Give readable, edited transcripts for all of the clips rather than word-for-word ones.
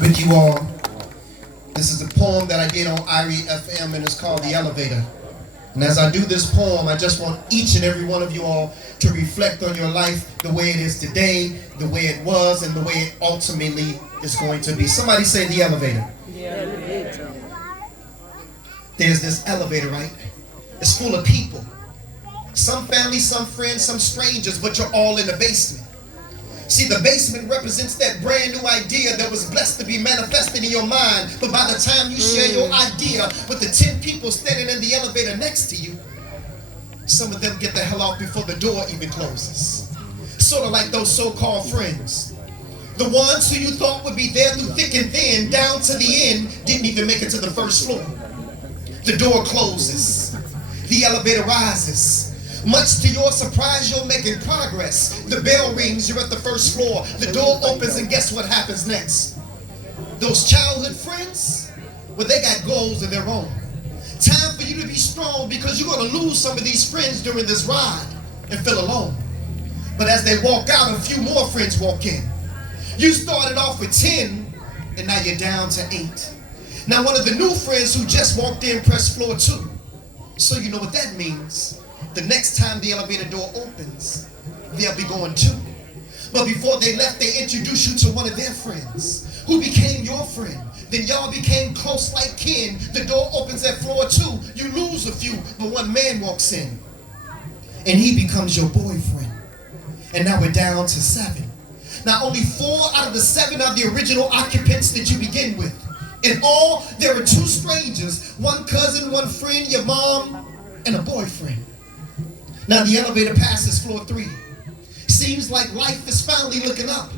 with you all. This is a poem that I did on IRE FM, and it's called The Elevator. And as I do this poem, I just want each and every one of you all to reflect on your life the way it is today, the way it was, and the way it ultimately is going to be. Somebody say the elevator. The elevator. There's this elevator, right? It's full of people. Some family, some friends, some strangers, but you're all in the basement. See, the basement represents that brand new idea that was blessed to be manifested in your mind. But by the time you share your idea with the 10 people standing in the elevator next to you, some of them get the hell out before the door even closes. Sort of like those so-called friends. The ones who you thought would be there through thick and thin, down to the end, didn't even make it to the first floor. The door closes. The elevator rises. Much to your surprise, you're making progress. The bell rings, you're at the first floor. The door opens, and guess what happens next? Those childhood friends, well, they got goals of their own. Time for you to be strong, because you're going to lose some of these friends during this ride and feel alone. But as they walk out, a few more friends walk in. You started off with 10, and now you're down to 8. Now one of the new friends who just walked in pressed floor 2. So you know what that means. The next time the elevator door opens, they'll be going 2. But before they left, they introduced you to one of their friends who became your friend. Then y'all became close like kin. The door opens at floor 2. You lose a few, but one man walks in, and he becomes your boyfriend. And now we're down to 7. Now only 4 out of the 7 are the original occupants that you begin with. In all, there are 2 strangers, one cousin, one friend, your mom, and a boyfriend. Now the elevator passes floor 3. Seems like life is finally looking up.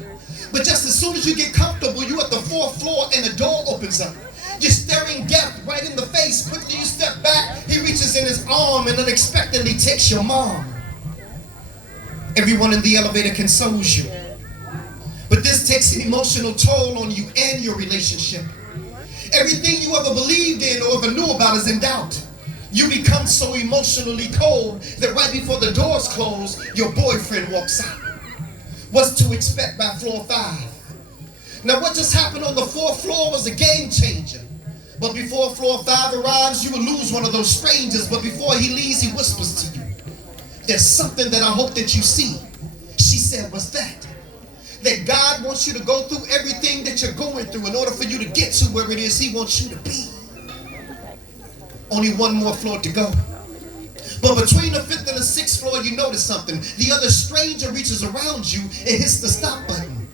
But just as soon as you get comfortable, you're at the 4th floor and the door opens up. You're staring death right in the face. Quickly you step back, he reaches in his arm and unexpectedly takes your mom. Everyone in the elevator consoles you. But this takes an emotional toll on you and your relationship. Everything you ever believed in or ever knew about is in doubt. You become so emotionally cold that right before the doors close, your boyfriend walks out. What's to expect by floor 5? Now what just happened on the 4th floor was a game changer. But before floor 5 arrives, you will lose one of those strangers. But before he leaves, he whispers to you, "There's something that I hope that you see." She said, "What's that?" That God wants you to go through everything that you're going through in order for you to get to where it is he wants you to be. Only 1 more floor to go. But between the 5th and the 6th floor, you notice something. The other stranger reaches around you and hits the stop button.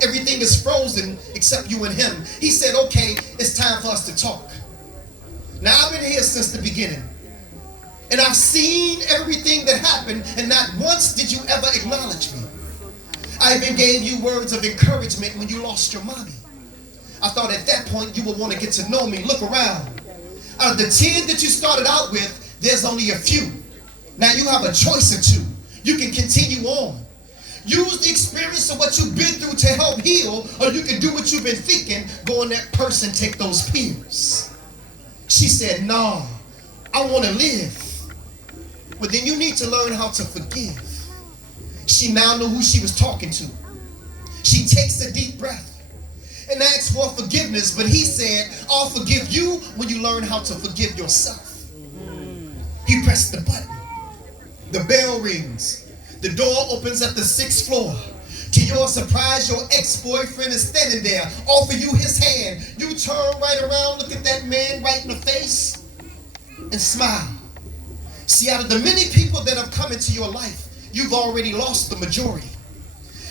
Everything is frozen except you and him. He said, "Okay, it's time for us to talk." Now I've been here since the beginning. And I've seen everything that happened, and not once did you ever acknowledge me. I even gave you words of encouragement when you lost your mommy. I thought at that point you would want to get to know me. Look around. Out of the 10 that you started out with, there's only a few. Now you have a choice or 2. You can continue on. Use the experience of what you've been through to help heal, or you can do what you've been thinking, go on that person, take those pills. She said, "No, I want to live." Well, then you need to learn how to forgive. She now knew who she was talking to. She takes a deep breath and asks for forgiveness, but he said, "I'll forgive you when you learn how to forgive yourself." He pressed the button. The bell rings. The door opens at the 6th floor. To your surprise, your ex-boyfriend is standing there, offer you his hand. You turn right around, look at that man right in the face, and smile. See, out of the many people that have come into your life, you've already lost the majority.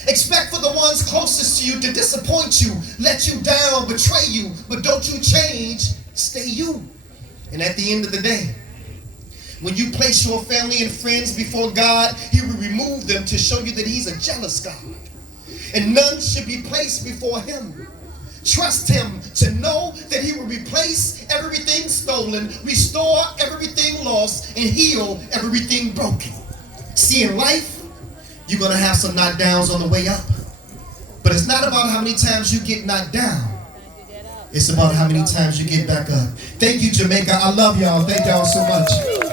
Expect for the ones closest to you to disappoint you, let you down, betray you, but don't you change, stay you. And at the end of the day, when you place your family and friends before God, he will remove them to show you that he's a jealous God. And none should be placed before him. Trust him to know that he will replace everything stolen, restore everything lost, and heal everything broken. See, in life, you're going to have some knockdowns on the way up. But it's not about how many times you get knocked down. It's about how many times you get back up. Thank you, Jamaica. I love y'all. Thank y'all so much.